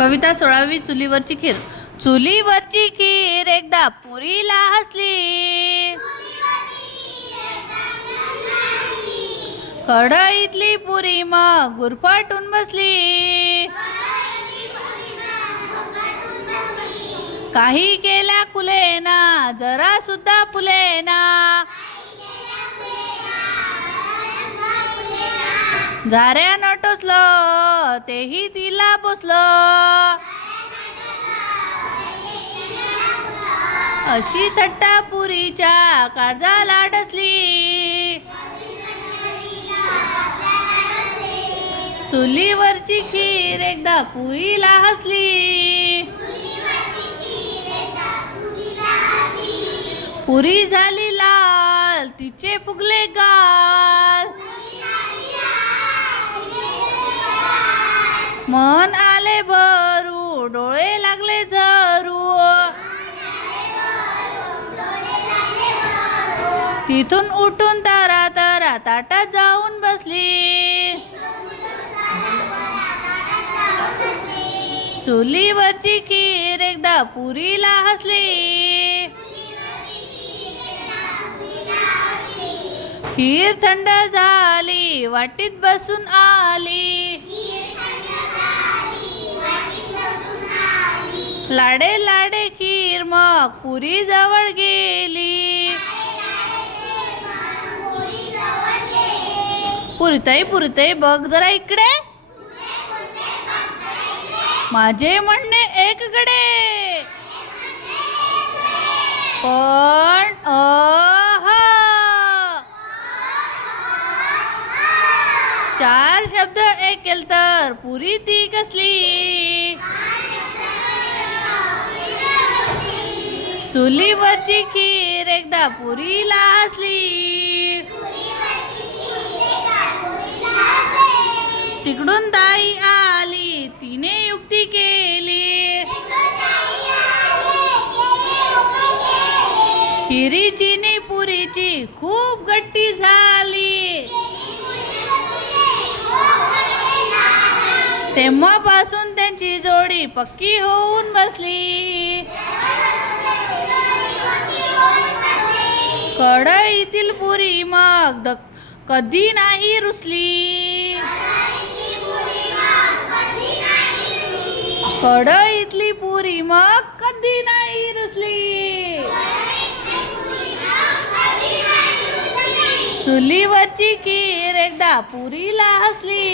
कविता सोळावी चुलीवरची खीर. चुलीवरची खीर एकदा पुरीला हसली. कढईतली पुरी मग गुरफाटून बसली. काही केल्या खुलेना जरा सुद्धा फुलेना. झाऱ्यानं टोचलं. तेही तिला पोचलं अशी थट्टा पुरीच्या काळजाला डसली. चुलीवरची खीर एकदा पुरीला हसली. पुरी झाली लाल तिचे फुगले गाल. मन आले भरू डोळे लागले झरू. तिथून उठून तारा तारा ताटात जाऊन बसली. चुलीवरची खीर एकदा पुरीला हसली. खीर थंड झाली वाटीत बसून आली. लाडे लाडे खीर मग पुरी जवळ गेली. पुरतय पुरतय बघ जरा इकडे. माझे म्हणणे एक गडे. पण अह. चार शब्द ऐकेल तर पुरी ती कसली? चुलीवरची खीर एकदा पुरीला असली. तिकडून ताई आली तिने युक्ती केली. खिरीची नि पुरीची खूप गट्टी झाली. तेव्हापासून त्यांची जोडी पक्की होऊन बसली. कढईतील पुरी मग द कधी नाही रुसली. कढईतली पुरी मग कधी नाही रुसली. चुलीवरची खीर एकदा पुरीला हसली.